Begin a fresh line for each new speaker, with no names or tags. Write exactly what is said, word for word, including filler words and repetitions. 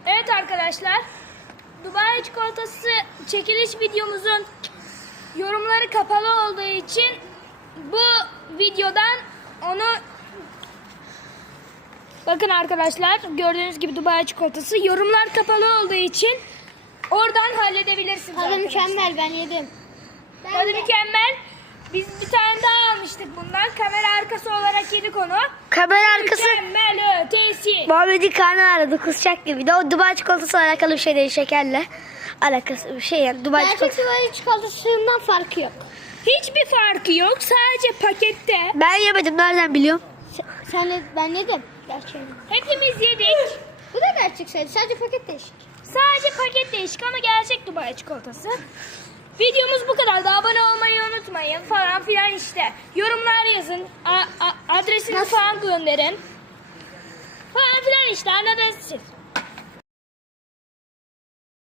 Evet arkadaşlar, Dubai çikolatası çekiliş videomuzun yorumları kapalı olduğu için bu videodan onu bakın arkadaşlar, gördüğünüz gibi Dubai çikolatası yorumlar kapalı olduğu için oradan halledebilirsiniz.
Tadı
arkadaşlar.
mükemmel, ben yedim. Ben
Tadı
de.
mükemmel. Biz bir tane daha almıştık bundan. Kamera arkası olarak yedik onu.
Kamera arkası
Mükemmel ötesi.
Muhammed'in karnı aradı, kusacak gibiydi. O Dubai çikolatası alakalı bir şey değil, şekerle alakası bir şey yani. Dubai
Gerçek
çikolatası.
Dubai çikolatasından farkı yok.
Hiçbir farkı yok. Sadece pakette.
Ben yemedim, nereden biliyorum?
Sen, sen de, ben yedim. Gerçeğini.
Hepimiz yedik.
Bu da gerçek sayılır. Sadece paket değişik.
Sadece paket değişik ama gerçek Dubai çikolatası. Videomuz bu kadar. Da abone olmayı unutmayın falan filan işte. Yorumlar yazın. A- a- adresini falan gönderin. Falan filan işte. Anladınız siz.